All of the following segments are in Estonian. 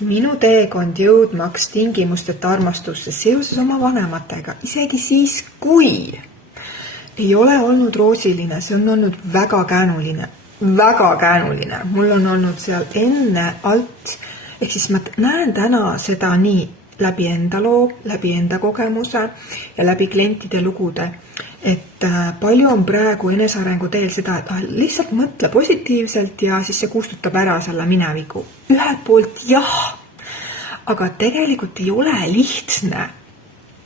Minu teekond jõudmaks tingimusteta armastusse seoses oma vanematega, isegi siis, kui ei ole olnud roosiline, see on olnud väga käänuline. Mul on olnud seal enne alt, ehk siis ma näen täna seda nii läbi enda loo, läbi enda kogemuse ja läbi klientide lugude, et palju on praegu enesearengu teel seda, et lihtsalt mõtle positiivselt ja siis see kustutab ära selle mineviku. Ühelt poolt jah, aga tegelikult ei ole lihtne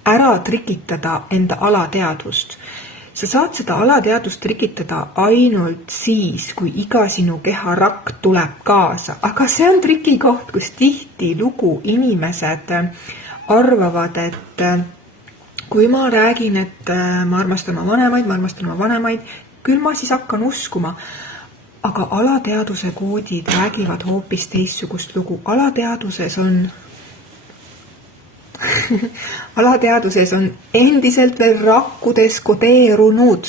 ära trikitada enda alateadvust. Sa saad seda alateadvust trikitada ainult siis, kui iga sinu keharakk tuleb kaasa. Aga see on trikikoht, kus tihti lugu inimesed arvavad, et kui ma räägin, et ma armastan oma vanemaid, küll ma siis hakkan uskuma. Aga alateaduse koodid räägivad hoopis teissugust lugu. Alateaduses on endiselt veel rakkudes kodeerunud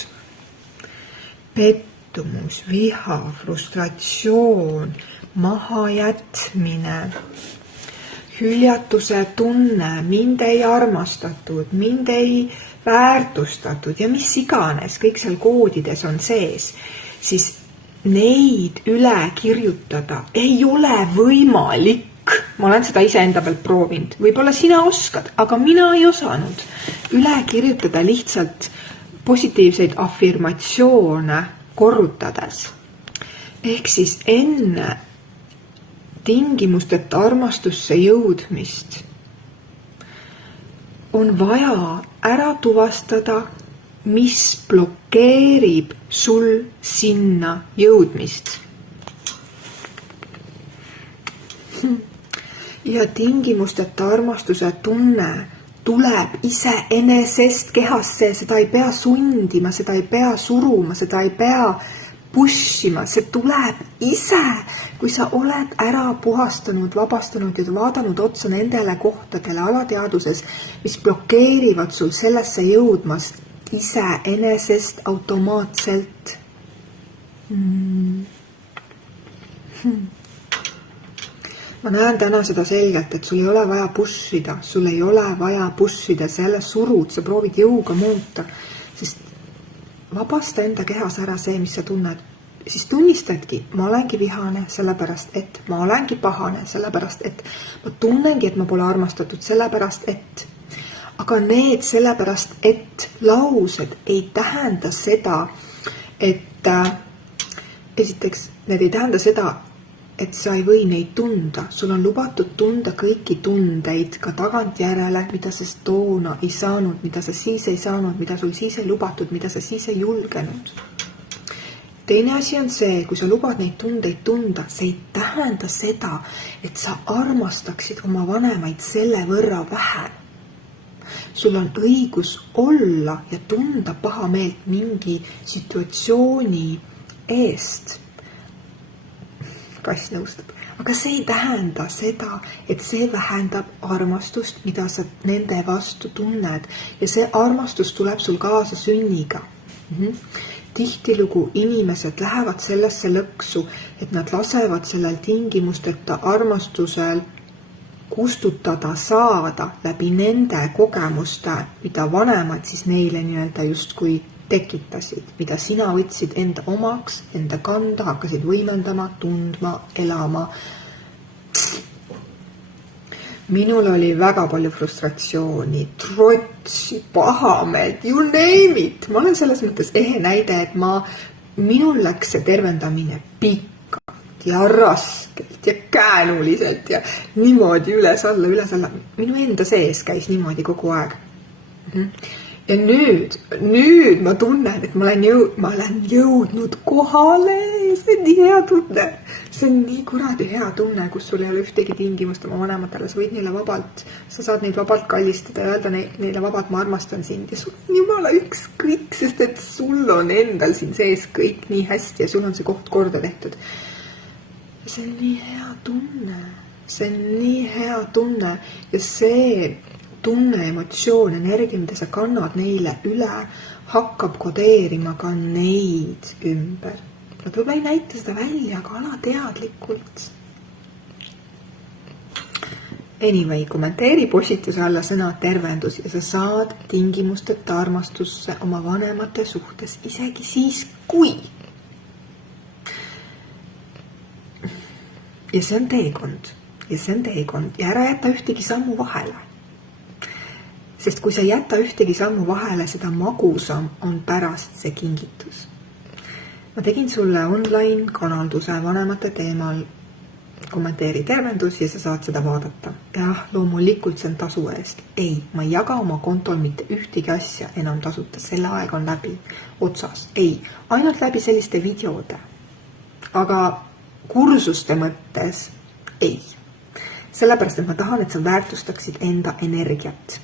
pettumus, viha, frustratsioon, mahajätmine, hüljatuse tunne, mind ei armastatud, mind ei väärtustatud ja mis iganes, kõik seal koodides on sees, siis neid üle kirjutada ei ole võimalik. Ma olen seda iseenda pealt proovinud. Võib-olla sina oskad, aga mina ei osanud üle kirjutada lihtsalt positiivseid afirmatsioone korrutades. Ehk siis enne tingimusteta armastusse jõudmist on vaja ära tuvastada, mis blokeerib sul sinna jõudmist. Ja tingimusteta armastuse tunne tuleb iseenesest kehasse, seda ei pea sundima, seda ei pea suruma, seda ei pea pushima, see tuleb ise, kui sa oled ära puhastanud, vabastanud ja vaadanud otsa nendele kohtadele alateaduses, mis blokeerivad sul sellesse jõudmast iseenesest automaatselt. Ma näen täna seda selgelt, et sul ei ole vaja pushida, sul ei ole vaja pushida, selle surud, sa proovid jõuga muuta, sest vabasta enda kehas ära see, mis sa tunned. Siis tunnistadki, ma olengi vihane, sellepärast, et ma olengi pahane, sellepärast, et ma tunnengi, et ma pole armastatud, sellepärast, et. Aga need sellepärast, et laused ei tähenda seda, et esiteks, need ei tähenda seda, et sa ei või neid tunda. Sul on lubatud tunda kõiki tundeid ka tagantjärele, mida sa toona ei saanud, mida sa siis ei saanud, mida sul siis ei lubatud, mida sa siis ei julgenud. Teine asi on see, kui sa lubad neid tundeid tunda, see ei tähenda seda, et sa armastaksid oma vanemaid selle võrra vähem. Sul on õigus olla ja tunda pahameelt mingi situatsiooni eest. Kass nõustab. Aga see ei tähenda seda, et see vähendab armastust, mida sa nende vastu tunned. Ja see armastus tuleb sul kaasa sünniga. Tihtilugu inimesed lähevad sellesse lõksu, et nad lasevad sellel tingimusteta armastusel kustutada saada läbi nende kogemuste, mida vanemad siis neile nii-öelda justkui tekitasid, mida sina võtsid enda omaks, enda kanda, hakkasid võimendama, tundma, elama. Minul oli väga palju frustratsiooni, trotsi, pahameelt, you name it. Ma olen selles mõttes ehe näide, et minul läks see tervendamine pikalt ja raskelt ja käänuliselt ja niimoodi üles-alla. Minu enda sees käis niimoodi kogu aeg. Ja nüüd ma tunnen, et ma olen jõudnud kohale, see on nii hea tunne. See on nii kuradi hea tunne, kus sul ei ole ühtegi tingimust oma vanematele, sa võid neile vabalt, sa saad neid vabalt kallistada ja öelda neile vabalt, ma armastan sind ja sul on jumala ükskõik, sest et sul on endal siin sees kõik nii hästi ja sul on see koht korda tehtud. See on nii hea tunne ja see tunne, emotsioon, energia, mida sa kannad neile üle, hakkab kodeerima ka neid ümber. Nad võib-olla ei näita seda välja, aga alateadlikult. Anyway, kommenteeri postituse alla sõna tervendus ja sa saad tingimusteta armastusse oma vanemate suhtes, isegi siis kui. Ja see on teekond. Ja ära jätta ühtegi sammu vahele. Sest kui sa jätta ühtegi sammu vahele, seda magusam on pärast see kingitus. Ma tegin sulle online kanalduse vanemate teemal, kommenteeri tervendus ja sa saad seda vaadata. Jah, loomulikult see on tasu eest. Ei, ma ei jaga oma kontol mitte ühtegi asja enam tasuta, selle aeg on läbi, otsas. Ei, ainult läbi selliste videode. Aga kursuste mõttes ei. Sellepärast, et ma tahan, et sa väärtustaksid enda energiat.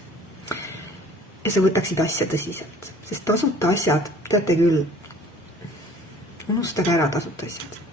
Ja sa võtaksid asja tõsiselt. Sest tasuta asjad, teate küll, unustage ära tasuta asjad.